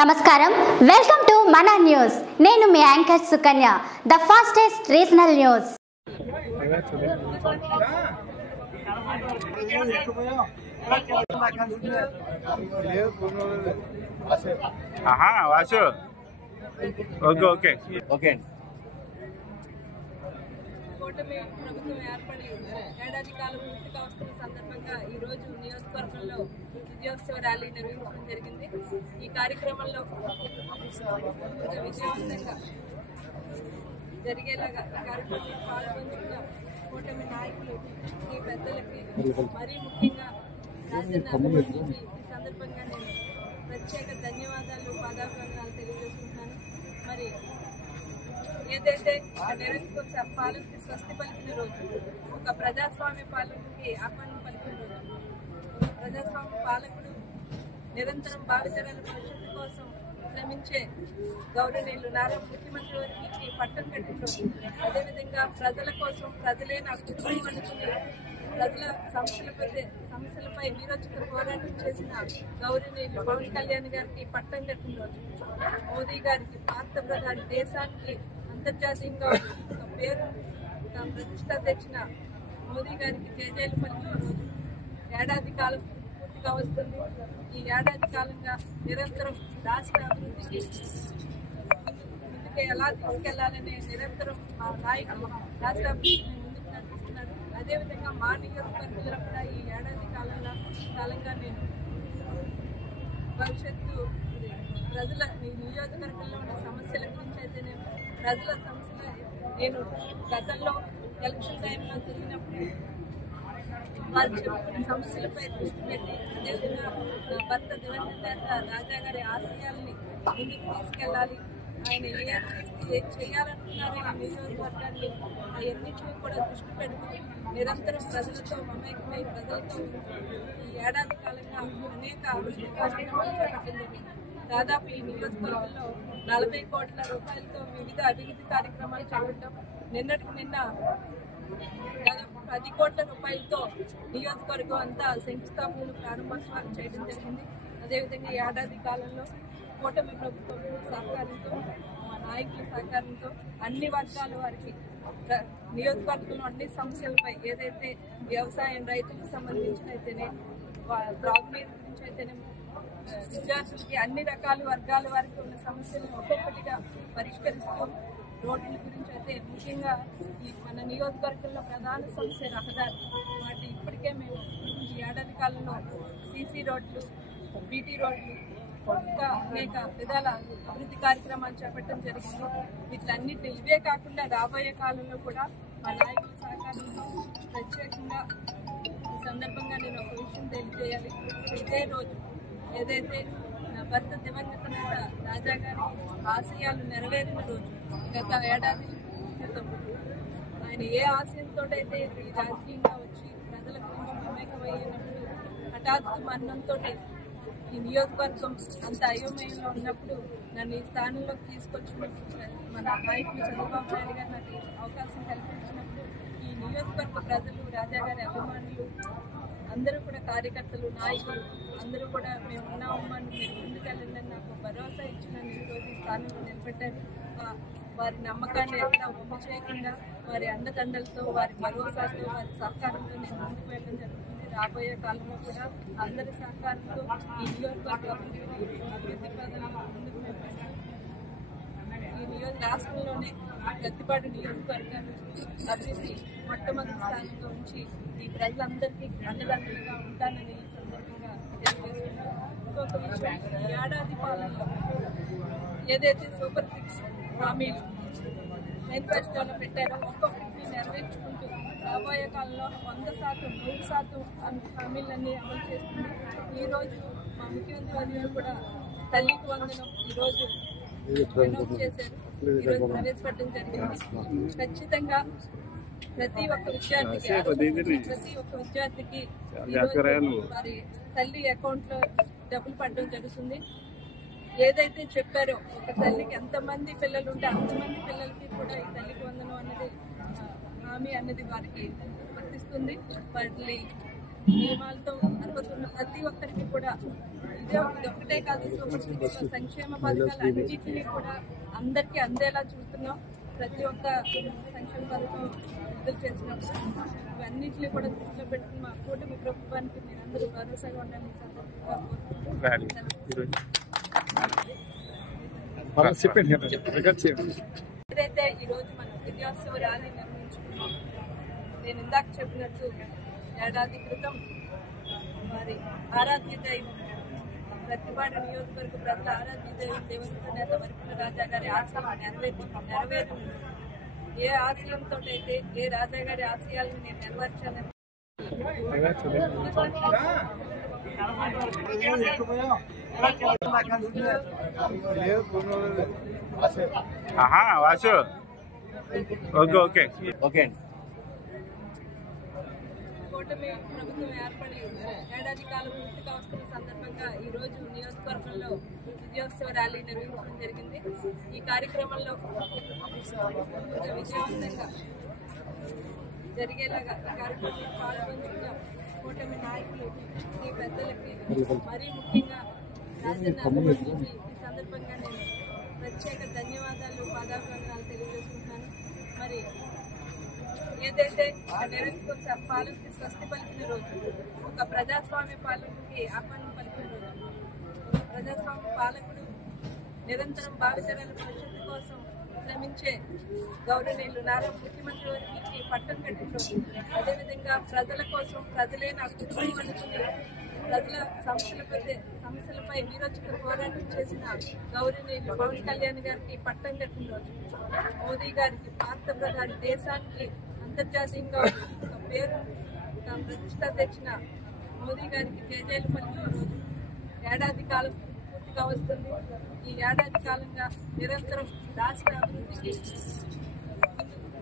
నమస్కారం, welcome to Mana news. నేను మీ anchor Sukanya. The fastest regional news. Vasu okay okay కూటమి ప్రభుత్వం ఏర్పడి ఏడాది కాలం పూర్తిగా వస్తున్న సందర్భంగా ఈరోజు నియోజకవర్గంలో విజయోత్సవ ర్యాలీ నిర్వహించడం జరిగింది. ఈ కార్యక్రమంలో విజయవంతంగా జరిగేలాగా ఈ కార్యక్రమంలో పాల్గొంటున్న కూటమి నాయకులు ఈ పెద్దలకి మరీ ముఖ్యంగా రాజన్న అభిమానులకి ఈ సందర్భంగా నేను ప్రత్యేక ధన్యవాదాలు, పాదాభివందనాలు తెలియజేస్తున్నాను. మరి ఏదైతే నిరంకుశ పాలనకి స్వస్తి పలికిన రోజు, ఒక ప్రజాస్వామ్య పాలనకి ఆహ్వానం పలికిన రోజు, ప్రజాస్వామ్య పాలకుడు నిరంతరం భావితరాల భవిష్యత్తు కోసం శ్రమించే గౌరవనీయులు నారా ముఖ్యమంత్రి వారికి పట్టం కట్టిన రోజు, అదేవిధంగా ప్రజల కోసం ప్రజలే నా కుటుంబం అనుకుని ప్రజల సమస్యలపై వీరోచిత పోరాటం చేసిన గౌరవనీయులు పవన్ కళ్యాణ్ గారికి పట్టం కట్టిన రోజు, మోదీ గారికి భారత ప్రధాని దేశానికి అంతర్జాతీయంగా ఒక పేరు ప్రతిష్ట తెచ్చిన మోదీ గారికి జయజయలు పలికిన రోజు, ఏడాది కాలం పూర్తిగా వస్తుంది. ఈ ఏడాది కాలంగా నిరంతరం రాష్ట్ర అభివృద్ధికి ముందుకు ఎలా తీసుకెళ్లాలనే నిరంతరం మా నాయకులు రాష్ట్ర అభివృద్ధిని ముందుకు నడిపిస్తున్నారు. అదేవిధంగా మా నియోజకవర్గంలో కూడా ఈ ఏడాది కాలంగా నేను భవిష్యత్తు ప్రజల ఈ నియోజకవర్గంలో ఉన్న సమస్యల గురించి అయితే ప్రజల సమస్యలు నేను గతంలో ఎలక్షన్ టైంలో తిరిగినప్పుడు వారు చెప్పుకున్న సమస్యలపై దృష్టి పెట్టి, అదేవిధంగా భర్త దివంగత నేత రాజా గారి ఆశయాల్ని ముందుకు తీసుకెళ్లాలి, ఆయన ఏం చేయాలనుకున్నారో ఈ నియోజకవర్గాన్ని అవన్నింటినీ కూడా దృష్టి పెడుతూ నిరంతరం ప్రజలతో మమేకమై ప్రజలతో ఈ ఏడాది కాలంగా అనేక అభివృద్ధి కార్యక్రమాలు చేపట్టింది. దాదాపు ఈ నియోజకవర్గంలో 40 కోట్ల రూపాయలతో వివిధ అభివృద్ధి కార్యక్రమాలు చేపట్టాం. నిన్నటికి నిన్న దాదాపు 10 కోట్ల రూపాయలతో నియోజకవర్గం అంతా శంకుస్థాపనలు ప్రారంభోత్సవాలు చేయడం జరిగింది. అదేవిధంగా ఏడాది కాలంలో కూటమి ప్రభుత్వం సహకారంతో, మా నాయకుల సహకారంతో అన్ని వర్గాల వారికి నియోజకవర్గంలో అన్ని సమస్యలపై, ఏదైతే వ్యవసాయం రైతులకు సంబంధించిన అయితేనే, త్రాగునీరు గురించి అయితేనే, విద్యార్థులకి అన్ని రకాల వర్గాల వారికి ఉన్న సమస్యలను ఒక్కొక్కటిగా పరిష్కరిస్తూ, రోడ్ల గురించి అయితే ముఖ్యంగా ఈ మన నియోజకవర్గంలో ప్రధాన సమస్య రహదారి. వాటి ఇప్పటికే మేము ఈ ఏడాది కాలంలో సీసీ రోడ్లు, బీటీ రోడ్లు, ఇంకా అనేక విధాల అభివృద్ధి కార్యక్రమాలు చేపట్టడం జరిగింది. వీటన్నిటి ఇవే కాకుండా రాబోయే కాలంలో కూడా మా నాయకుల సహకారంతో ప్రత్యేకంగా ఈ సందర్భంగా నేను ఒక విషయం తెలియజేయాలి. ఇదే రోజు ఏదైతే నా భర్త దివంగత నేత రాజా గారి ఆశయాలు నెరవేరిన రోజు, గత ఏడాది క్రితం ఆయన ఏ ఆశయంతో అయితే ఈ రాజకీయంగా వచ్చి ప్రజల గురించి మమేకమయ్యినప్పుడు హఠాత్తు మరణంతో ఈ నియోజకవర్గం అంత అయోమయంలో ఉన్నప్పుడు నన్ను ఈ స్థానంలోకి తీసుకొచ్చినప్పుడు మన నాయకులు చంద్రబాబు నాయుడు గారు నాకు అవకాశం కల్పించినప్పుడు ఈ నియోజకవర్గ ప్రజలు, రాజా గారి అభిమానులు అందరూ కూడా, కార్యకర్తలు, నాయకులు అందరూ కూడా మేము ఉన్నామమ్మా, మీరు ముందుకెళ్ళండి నాకు భరోసా ఇచ్చిన ఈరోజు ఈ స్థానంలో నిలబెట్టారు. వారి నమ్మకాన్ని ఎక్కడ ఒమ్ము చేయకుండా వారి అండదండలతో, వారి భరోసాతో, వారి సహకారంతో నేను ముందుకు వెళ్ళడం జరుగుతుంది. రాబోయే కాలంలో కూడా అందరి సహకారంతో ఈ నియోజకవర్గ అభివృద్ధి పథకాలను ముందుకు నడిపిస్తాం. ఈ రాష్ట్రంలోనే గత్తిపాడు నియోజకవర్గాన్ని అభివృద్ధి మొట్టమొదటి స్థానంలో ఉంచి ఈ ప్రజలందరికీ అండదండలుగా ఉంటానని ఈ సందర్భంగా తెలియజేస్తున్నాను. ఇంకొక విషయం, ఈ ఏడాది పాలనలో ఏదైతే సూపర్ 6 హామీలు మేనిఫెస్టోలో పెట్టారో ఒక్కొక్కటి నెరవేర్చుకుంటూ రాబోయే కాలంలో 100%, 100% హామీలన్నీ అమలు చేస్తుంది. ఈరోజు మా ముఖ్యమంత్రి వర్యులు కూడా తల్లికి వందనం ఈరోజు అనౌన్స్ చేశారు, ఈరోజు ప్రవేశపెట్టడం జరిగింది. ఖచ్చితంగా ప్రతి ఒక్క విద్యార్థికి వారి తల్లి అకౌంట్లో డబ్బులు పడడం జరుగుతుంది. ఏదైతే చెప్పారో ఒక తల్లికి ఎంతమంది పిల్లలు ఉంటే అంతమంది పిల్లలకి కూడా ఈ తల్లికి వందనం అన్నది హామీ అన్నది వారికి వర్తిస్తుంది. వాటి నియమాలతో అర్హత ఉన్న ప్రతి ఒక్కరికి కూడా ఇది ఒక్కటే కాదు, సూపర్ సిక్స్ సంక్షేమ పథకాలు అన్నింటినీ కూడా అందరికీ అందేలా చూస్తున్నాం. ప్రతి ఒక్క సంక్షేమ పథకం విడుదల చేసినప్పుడు ఇవన్నింటినీ కూడా దృష్టిలో పెట్టుకుని మా కూటమి ప్రభుత్వానికి మీరందరూ భరోసాగా ఉండాలని ఏదైతే ఈరోజు మనం విజయోత్సవ ర్యాలీ నిర్వహించుకున్నాం. నేను ఇందాక చెప్పినట్టు ఏడాది క్రితం మరి ఆరాధ్య దైవం ప్రతిపాడు నియోజకవర్గ ప్రజల ఆరాధ్య దైవం దివంగత నేత వరపుల రాజా గారి ఆశయం నెరవేరు ఏ ఆశయంతో అయితే ఏ రాజా గారి ఆశయాలను నేను నెరవేర్చాలని వాసు ఓకే ఓకే కూటమి ప్రభుత్వం ఏర్పడి ఏడాది కాలం పూర్తిగా వస్తున్న సందర్భంగా ఈ రోజు నియోజకవర్గంలో విజయోత్సవ ర్యాలీ నిర్వహించడం జరిగింది. ఈ కార్యక్రమంలో విజయవంతంగా జరిగేలాగా ఈ కార్యక్రమంలో పాల్గొంటున్న కూటమి నాయకులు ఈ పెద్దలకి మరీ ముఖ్యంగా రాజన్న అభిమానులకి ఈ సందర్భంగా నేను ప్రత్యేక ధన్యవాదాలు పాదాభివందనాలు తెలియజేసుకుంటున్నాను. మరి ఏదైతే నిరంకుశ పాలనకి స్వస్తి పలికిన రోజు, ఒక ప్రజాస్వామ్య పాలనకి ఆహ్వానం పలికిన రోజు, ప్రజాస్వామ్య పాలకుడు నిరంతరం భావితరాల భవిష్యత్తు కోసం శ్రమించే గౌరవనీయులు నారా ముఖ్యమంత్రి వారికి పట్టం కట్టిన రోజు, అదేవిధంగా ప్రజల కోసం ప్రజలే నా కుటుంబం అనుకుని ప్రజల సమస్యలపై వీరోచిత పోరాటం చేసిన గౌరవనీయులు పవన్ కళ్యాణ్ గారికి పట్టం కట్టిన రోజు, మోదీ గారికి భారత ప్రధాని దేశానికి అంతర్జాతీయంగా ఒక పేరు ప్రతిష్ట తెచ్చిన మోదీ గారికి జయజయలు పలికిన రోజు, ఏడాది కాలం పూర్తిగా వస్తుంది. ఈ ఏడాది కాలంగా నిరంతరం రాష్ట్ర అభివృద్ధికి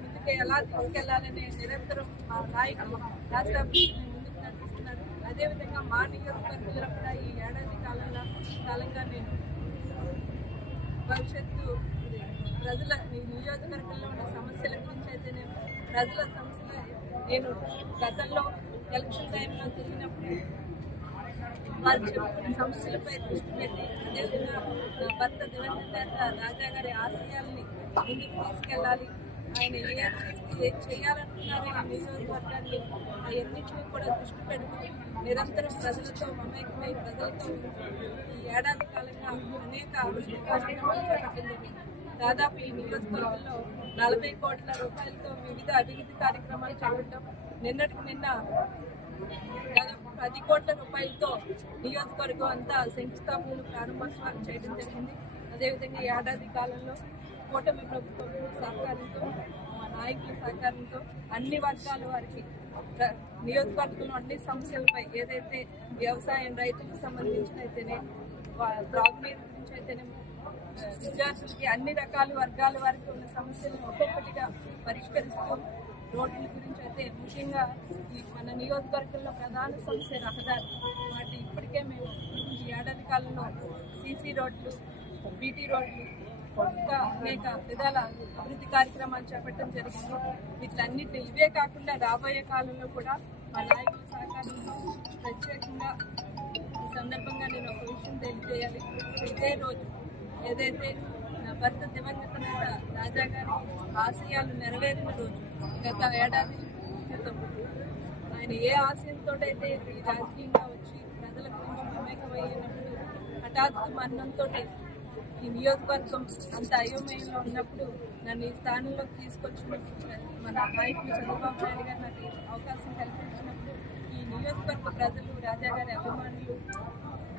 ముందుకు ఎలా తీసుకెళ్లాలనే నిరంతరం మా నాయకులు రాష్ట్ర అభివృద్ధిని ముందుకు నడిపిస్తున్నారు. అదేవిధంగా మా నియోజకవర్గంలో కూడా ఈ ఏడాది కాలంగా నేను భవిష్యత్తు ప్రజల నియోజకవర్గంలో ఉన్న సమస్యల గురించి అయితే ప్రజల సమస్యలు నేను గతంలో ఎలక్షన్ టైంలో తిరిగినప్పుడు వారు చెప్పుకున్న సమస్యలపై దృష్టి పెట్టి, అదేవిధంగా భర్త దివంగత నేత రాజా గారి ఆశయాల్ని ముందుకు తీసుకెళ్లాలి, ఆయన ఏం చేయాలనుకున్నారో ఈ నియోజకవర్గాన్ని అవన్నింటినీ కూడా దృష్టి పెడుతూ నిరంతరం ప్రజలతో మమేకమై ప్రజలతో ఈ ఏడాది కాలంగా అనేక అభివృద్ధి కార్యక్రమాలు చేపట్టింది. దాదాపు ఈ నియోజకవర్గంలో 40 కోట్ల రూపాయలతో వివిధ అభివృద్ధి కార్యక్రమాలు చేపట్టాం. నిన్నటికి నిన్న దాదాపు 10 కోట్ల రూపాయలతో నియోజకవర్గం అంతా శంకుస్థాపనలు ప్రారంభోత్సవాలు చేయడం జరిగింది. అదేవిధంగా ఈ ఏడాది కాలంలో కూటమి ప్రభుత్వం సహకారంతో, మా నాయకుల సహకారంతో అన్ని వర్గాల వారికి నియోజకవర్గంలో అన్ని సమస్యలపై ఏదైతే వ్యవసాయం, రైతులకు సంబంధించిన అయితేనే, త్రాగునీరు గురించి అయితేనే, విద్యార్థులకి అన్ని రకాల వర్గాల వారికి ఉన్న సమస్యలను ఒక్కొక్కటిగా పరిష్కరిస్తూ, రోడ్ల గురించి అయితే ముఖ్యంగా మన నియోజకవర్గంలో ప్రధాన సమస్య రహదారి. వాటి ఇప్పటికే మేము ఈ ఏడాది కాలంలో సీసీ రోడ్లు, బీటీ రోడ్లు, ఇంకా అనేక విధాల అభివృద్ధి కార్యక్రమాలు చేపట్టడం జరిగింది. వీటన్నిటి ఇవే కాకుండా రాబోయే కాలంలో కూడా మా నాయకుల సహకారంతో ప్రత్యేకంగా ఈ సందర్భంగా నేను ఒక విషయం తెలియజేయాలి. ఇదే రోజు ఏదైతే నా భర్త దివంగత నేత రాజా గారి ఆశయాలు నెరవేరిన రోజు, గత ఏడాది క్రితం ఆయన ఏ ఆశయంతో అయితే ఈ రాజకీయంగా వచ్చి ప్రజల గురించి మమేకమయ్యినప్పుడు హఠాత్తు మరణంతో ఈ నియోజకవర్గం అంత అయోమయంలో ఉన్నప్పుడు నన్ను ఈ స్థానంలోకి తీసుకొచ్చినప్పుడు మన నాయకులు చంద్రబాబు నాయుడు గారు నాకు అవకాశం కల్పించినప్పుడు ఈ నియోజకవర్గ ప్రజలు, రాజా గారి అభిమానులు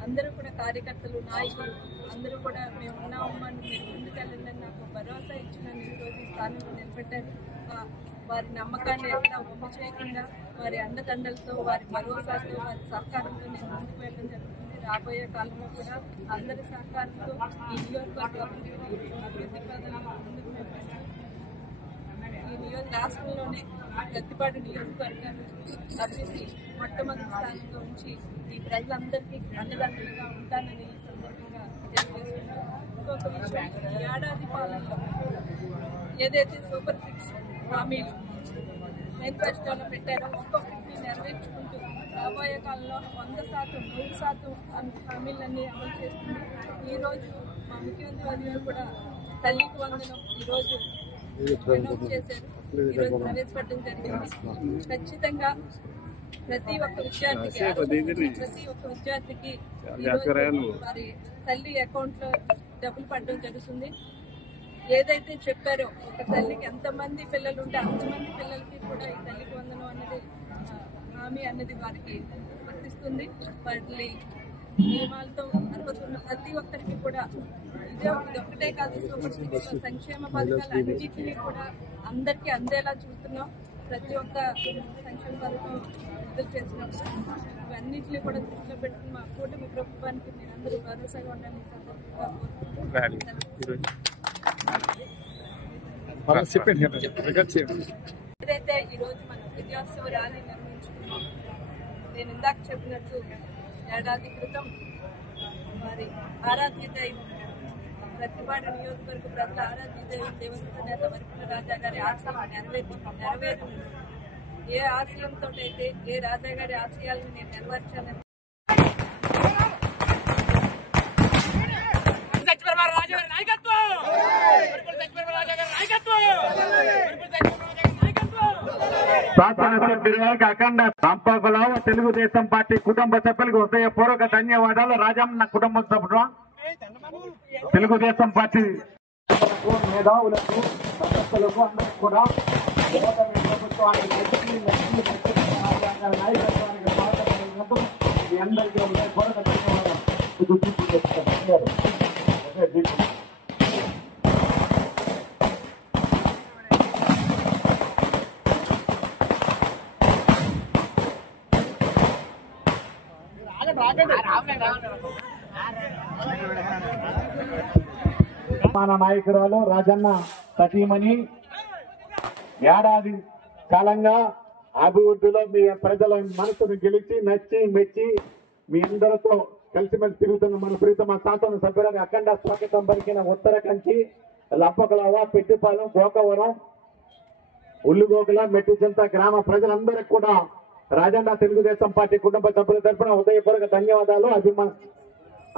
అందరూ కూడా, కార్యకర్తలు, నాయకులు అందరూ కూడా మేము ఉన్నామమ్మా, మీరు ముందుకెళ్ళండి నాకు భరోసా ఇచ్చిన ఈరోజు ఈ స్థానంలో నిలబెట్టారు. వారి నమ్మకాన్ని ఎక్కడ ఒప్పు చేయకుండా వారి అండదండలతో, వారి భరోసాతో, వారి సహకారంతో నేను ముందుకు వెళ్ళడం జరుగుతుంది. రాబోయే కాలంలో కూడా అందరి సహకారంతో ఈ నియోజకవర్గ అభివృద్ధి పదాలను ముందుకు నడిపిస్తూ ఈ రాష్ట్రంలోనే గత్తిపాడు నియోజకవర్గాన్ని అభివృద్ధి మొట్టమొదటి స్థానంలో ఉంచి ఈ ప్రజలందరికీ అండదండలుగా ఉంటానని ఈ సందర్భంగా తెలియజేస్తున్నాను. ఇంకొక విషయం, ఈ ఏడాది పాలనలో ఏదైతే సూపర్ 6 హామీలు మేనిఫెస్టోలో పెట్టారో ఒక్కొక్కటిని నెరవేర్చుకుంటూ రాబోయే కాలంలో 100%, 100% హామీలన్నీ అమలు చేస్తుంది. ఈరోజు మా ముఖ్యమంత్రి వర్యులు కూడా తల్లికి వందనం ఈరోజు అనౌన్స్ చేశారు. ఈరోజు ప్రవేశపెట్టడం జరిగింది. ఖచ్చితంగా ప్రతి ఒక్క విద్యార్థికి వారి తల్లి అకౌంట్లో డబ్బులు పడడం జరుగుతుంది. ఏదైతే చెప్పారో ఒక తల్లికి ఎంతమంది పిల్లలు ఉంటే అంతమంది పిల్లలకి కూడా ఈ తల్లికి వందనం అనేది హామీ అనేది వారికి వర్తిస్తుంది. వాటి నియమాలతో అర్హతున్న ప్రతి ఒక్కరికి కూడా ఇది ఒక్కటే కాదు, సూపర్ సిక్స్ సంక్షేమ పథకాలు అన్నింటినీ కూడా అందరికీ అందేలా చూస్తున్నాం. ప్రతి ఒక్క సంక్షేమ పథకం విడుదల చేసినప్పుడు ఇవన్నింటినీ కూడా దృష్టిలో పెట్టుకుని మా కూటమి ప్రభుత్వానికి మీరందరూ భరోసాగా ఉండాలని ఏదైతే ఈరోజు మనం విద్యోత్సవ ర్యాలీ నిర్వహించుకున్నాం. నేను ఇందాక చెప్పినట్టు ఏడాది క్రితం వారి ఆరాధ్య దైవం ప్రతిపాడు నియోజకవర్గ ప్రజల ఆరాధ్య దైవం దివంగత నేత వరపుల రాజా గారి ఆశయం నెరవేరు. ఏ ఆశయంతో అయితే ఏ రాజా గారి ఆశయాలను నేను నెరవేర్చాలని శాసనసభ్యులుగా అఖండ సంపకులావ తెలుగుదేశం పార్టీ కుటుంబ సభ్యులకు హృదయపూర్వక ధన్యవాదాలు. రాజన్న కుటుంబ సభ్యులు తెలుగుదేశం పార్టీ మేధావులకు సదస్సులకు అందరికీ కూడా ప్రభుత్వానికి నాయకత్వానికి మీ అందరికీ హృదయపూర్వక ధన్యవాదాలు. మన నాయకురాలు రాజన్న సతీమణి ఏడాది కాలంగా అభివృద్ధిలో మీ ప్రజల మనసును గెలిచి నచ్చి మెచ్చి మీ అందరితో కలిసిమెలిసి తిరుగుతున్న మన ప్రీతమ శాసన సభ్యులకు అఖండ స్వాగతం పలికిన ఉత్తర కంచి, లంపకలవ, పెట్టిపాలెం, గోకవరం, ఉల్లుగోకుల, మెట్టిచెంత గ్రామ ప్రజలందరికీ కూడా రాజన్న తెలుగుదేశం పార్టీ కుటుంబ సభ్యుల తరఫున హృదయపూర్వక ధన్యవాదాలు,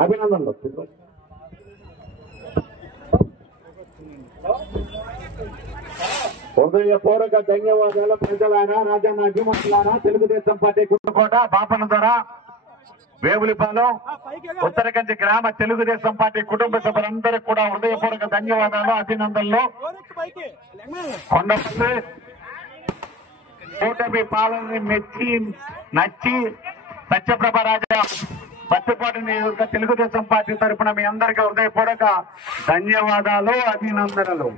అభినందనలు. హృదయపూర్వక ధన్యవాదాలు ప్రజలారా, రాజన్న అభిమానులారా, తెలుగుదేశం పార్టీ గుంటుకోట, బాపన ధర, వేవులిపాలెం, ఉత్తరకంచి గ్రామ తెలుగుదేశం పార్టీ కుటుంబ సభ్యులందరికీ కూడా హృదయపూర్వక ధన్యవాదాలు, అభినందనలు. కొండపల్లి కూటమి పాలనని మెచ్చి నచ్చి సత్యప్రభ రాజా పత్తిపాటి నియోజక తెలుగుదేశం పార్టీ తరఫున మీ అందరికీ హృదయపూర్వక ధన్యవాదాలు, అభినందనలు.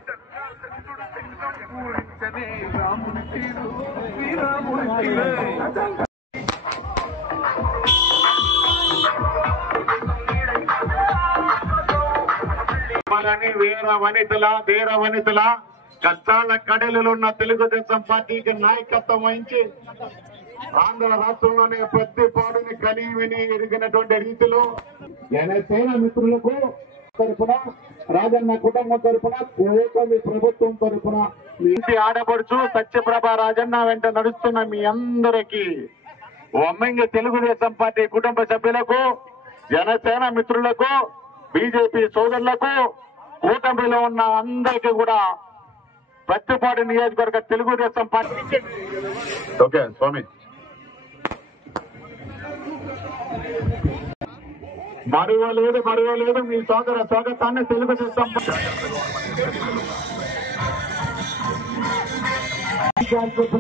వీర వనితల ధీర వనితల కష్టాల కడలున్న తెలుగుదేశం పార్టీకి నాయకత్వం వహించి ఆంధ్ర రాష్ట్రంలోనే ప్రతి పాడుని కని విని ఎరిగినటువంటి రీతిలో జనసేన మిత్రులకు తరఫున, రాజన్న కుటుంబం తరఫున, కూటమి ప్రభుత్వం తరఫున ఇంటి ఆడపడుచు సత్యప్రభ రాజన్న వెంట నడుస్తున్న మీ అందరికీ, ఒమ్మంగి తెలుగుదేశం పార్టీ కుటుంబ సభ్యులకు, జనసేన మిత్రులకు, బీజేపీ సోదరులకు, కూటమిలో ఉన్న అందరికీ కూడా పత్తిపాటి నియోజకవర్గ తెలుగుదేశం పార్టీ. ఓకే స్వామి, మరువలేదు మీ సోదర స్వాగతాన్ని తెలుగుదేశం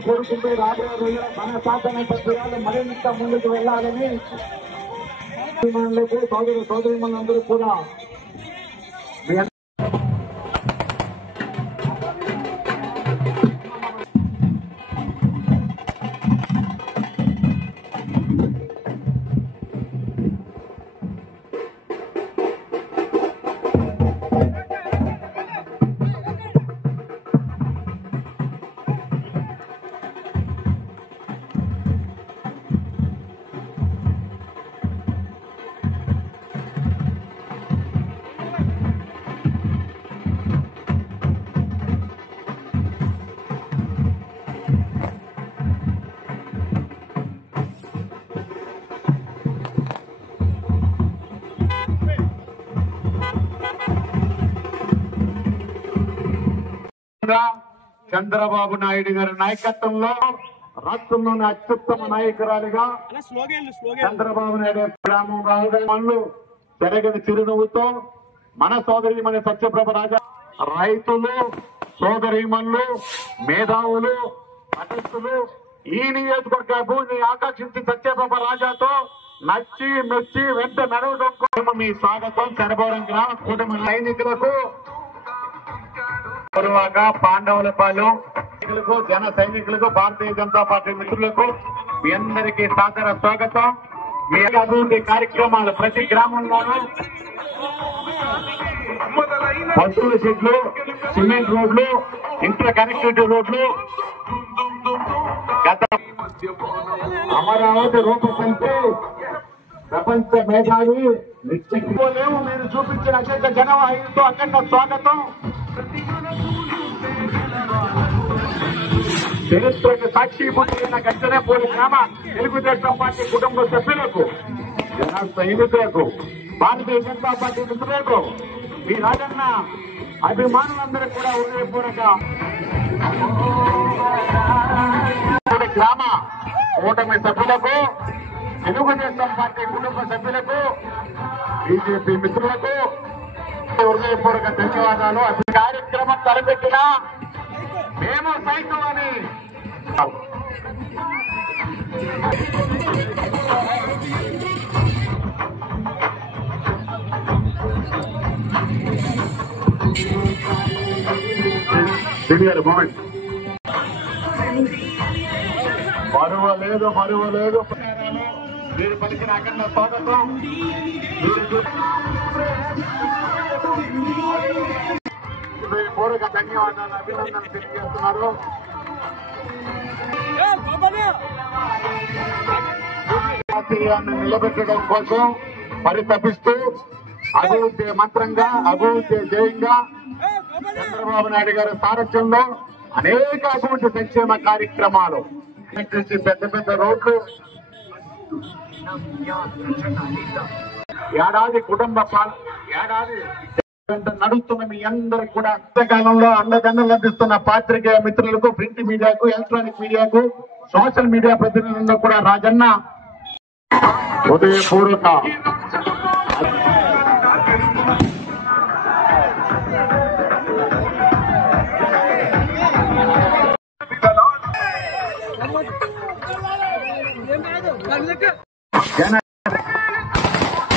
కోరుకుంటూ రాబోయే రోజుల్లో మన శాసన సభ్యురాలు మరింత ముందుకు వెళ్లాలని సోదర సోదరిమణులందరూ కూడా కూడా చంద్రబాబు నాయుడు గారి నాయకత్వంలో రాష్ట్రంలోని అత్యుత్తమ నాయకురాలిగా చంద్రబాబు నాయుడు గ్రామం రాజధానులు జరగని చిరునవ్వుతో మన సోదరిమణి సత్యప్రభ రాజా రైతులు సోదరిమణులు మేధావులు అతిథులు ఈ నియోజకవర్గ భూమిని ఆకర్షించి సత్యప్రభ రాజాతో నచ్చి మెచ్చి వెంట నడవడం కోసం మీ స్వాగతం చరబోరం గ్రామ కుటుంబ సైనికులకు పాండవులపాలెం జన సైనికులకు భారతీయ జనతా పార్టీ మిత్రులకు మీ అందరికీ సాదర స్వాగతం. మీ అభివృద్ధి కార్యక్రమాలు ప్రతి గ్రామంలోనూ బస్సుల షెడ్లు, సిమెంట్ రోడ్లు, ఇంటర్ కనెక్టివిటీ రోడ్లు, గత అమరావతి రూపకల్పి ప్రపంచ మేధావి నిశ్చిపోలేము. మీరు చూపించిన అత్యంత జనవాహినితో అఖండ స్వాగతం. చరిత్రకు సాక్షిభూతమైన గంటనేపూడి గ్రామ తెలుగుదేశం పార్టీ కుటుంబ సభ్యులకు, జన సైనికులకు, భారతీయ జనతా పార్టీ మిత్రులకు, మీ రాజన్న అభిమానులందరూ కూడా హృదయపూర్వక గ్రామ కూటమి సభ్యులకు, తెలుగుదేశం పార్టీ కుటుంబ సభ్యులకు, బీజేపీ మిత్రులకు హృదయపూర్వక ధన్యవాదాలు. అసలు కార్యక్రమం తలపెట్టిన మేము సైతం అని మూమెంట్ మరువలేదు మీరు పలికిన అఖండ స్వాగతం. హృదయపూర్వక ధన్యవాదాలు, అభినందనలు తెలియజేస్తున్నారు. రాష్ట్రీయాన్ని నిలబెట్టడం కోసం పరితపిస్తూ అభివృద్ధి మంత్రంగా, అభివృద్ధి ధ్యేయంగా చంద్రబాబు నాయుడు గారి సారథ్యంలో అనేక అభివృద్ధి సంక్షేమ కార్యక్రమాలు, పెద్ద పెద్ద రోడ్లు, ఏడాది నడుస్తున్న మీ అందరికి కూడా అంతకాలంలో అండదండలు అందిస్తున్న పాత్రికేయ మిత్రులకు, ప్రింట్ మీడియాకు, ఎలక్ట్రానిక్ మీడియాకు, సోషల్ మీడియా ప్రతినిధులకు కూడా రాజన్న హృదయపూర్వక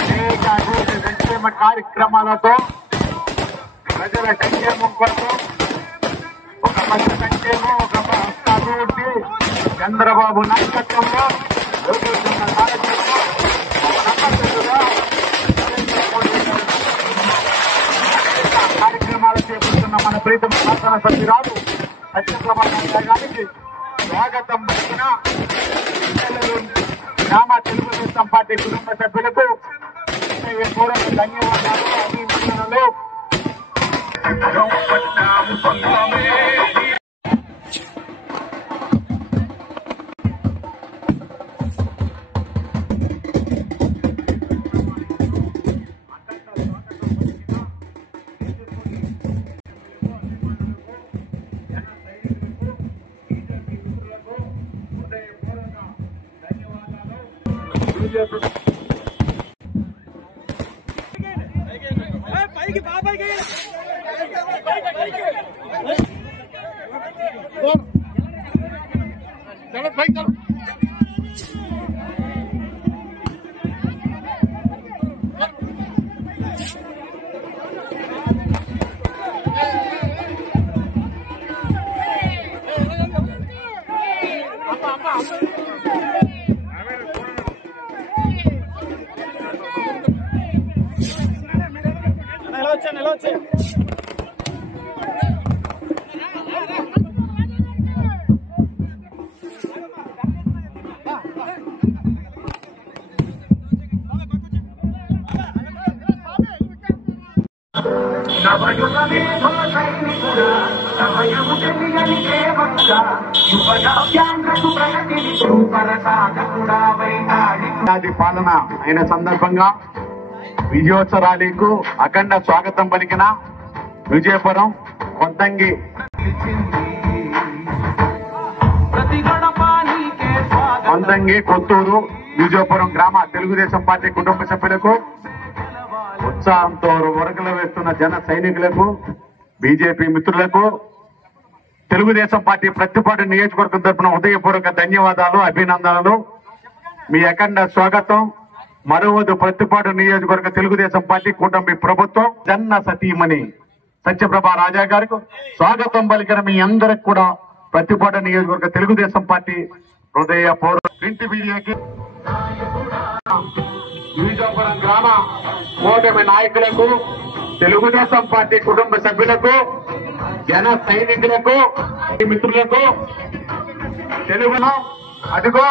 అనేక అభివృద్ధి సంక్షేమ కార్యక్రమాలతో ప్రజల సంక్షేమం కోసం ఒక పక్క సంక్షేమం, ఒక పక్క అభివృద్ధి చంద్రబాబు నాయకత్వంలో కార్యక్రమాలు చేపడుతున్న మన ప్రీతం శాసన సభ్యురాలు సత్యప్రభ గారికి స్వాగతం పలికిన గ్రామ తెలుగుదేశం పార్టీ కుటుంబ సభ్యులకు పూర్వక ధన్యవాదాలు, అభినందనలు. పాలన అయిన సందర్భంగా విజయోత్సవ ర్యాలీకు అఖండ స్వాగతం పలికిన విజయపురం కొత్తంగి మందంగి కొత్తూరు విజయపురం గ్రామ తెలుగుదేశం పార్టీ కుటుంబ సభ్యులకు, ఉత్సాహంతో వరకలు వేస్తున్న జన సైనికులకు, బీజేపీ మిత్రులకు తెలుగుదేశం పార్టీ ప్రతిపాడు నియోజకవర్గం తరఫున హృదయపూర్వక ధన్యవాదాలు, అభినందనలు. మీ అఖండ స్వాగతం. మరోవద్దు ప్రతిపాడు నియోజకవర్గ తెలుగుదేశం పార్టీ కూటమి ప్రభుత్వం జన్న సతీమణి సత్యప్రభ రాజా గారికి స్వాగతం పలికిన మీ అందరికి కూడా ప్రతిపాడు నియోజకవర్గ తెలుగుదేశం పార్టీ హృదయపూర్వక ఇంటి మీడియాకి, విజయపురం గ్రామ కూటమి నాయకులకు, తెలుగుదేశం పార్టీ కుటుంబ సభ్యులకు, జన సైనికులకు, మిత్రులకు తెలుగును అదిగో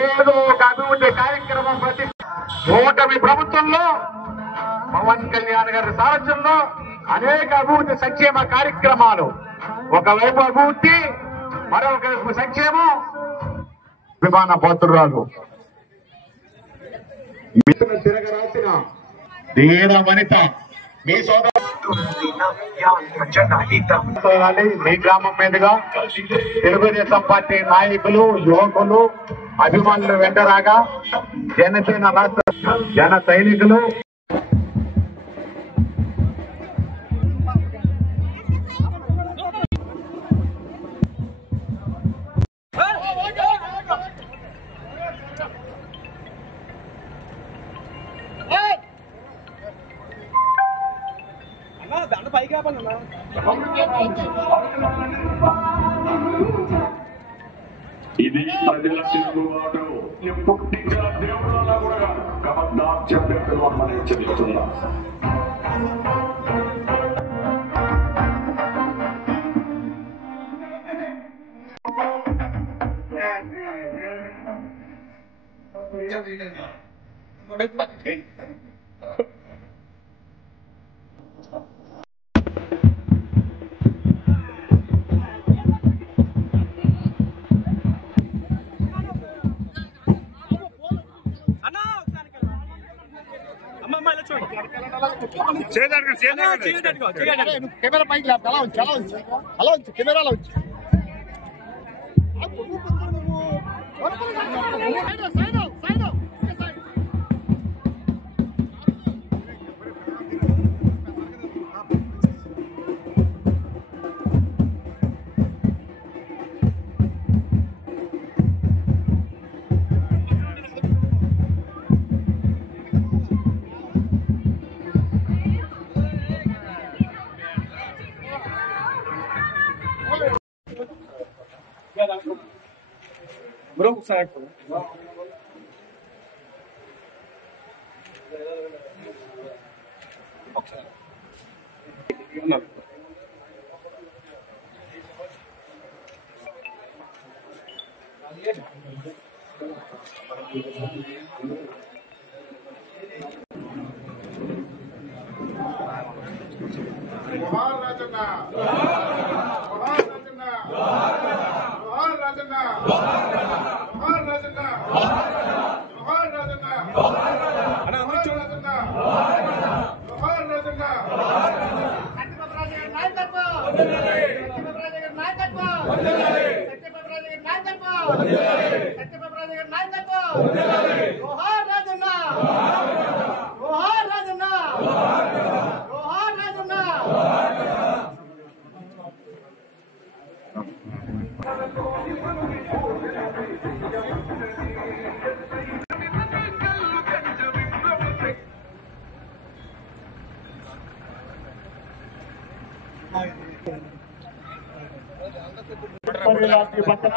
ఏదో ఒక అభివృద్ధి కార్యక్రమం ప్రతి కూటమి ప్రభుత్వంలో పవన్ కళ్యాణ్ గారి సారథ్యంలో అనేక అభివృద్ధి సంక్షేమ కార్యక్రమాలు, ఒకవైపు అభివృద్ధి మరొక వైపు సంక్షేమం. విమాన పౌత్రురాలు తిరగరాసిన ధీర వనిత మీ సోదరి మీ గ్రామం మీదుగా తెలుగుదేశం పార్టీ నాయకులు, యువకులు, అభిమానులు వెంటరాగా జనసేన రాష్ట్ర జన సైనికులు ఇది ప్రజల తిరుగుబాటు. పుట్టించిన దేవుళ్ళ కూడా గమనార్థ్యం పెట్టుకోమని హెచ్చరిస్తున్నా. కెమెరా పైకి లేపు, అలా ఉంచు, అలా ఉంచు, అలా ఉంచు, కెమెరాలో ఉంచు. Bro, certo. పక్కన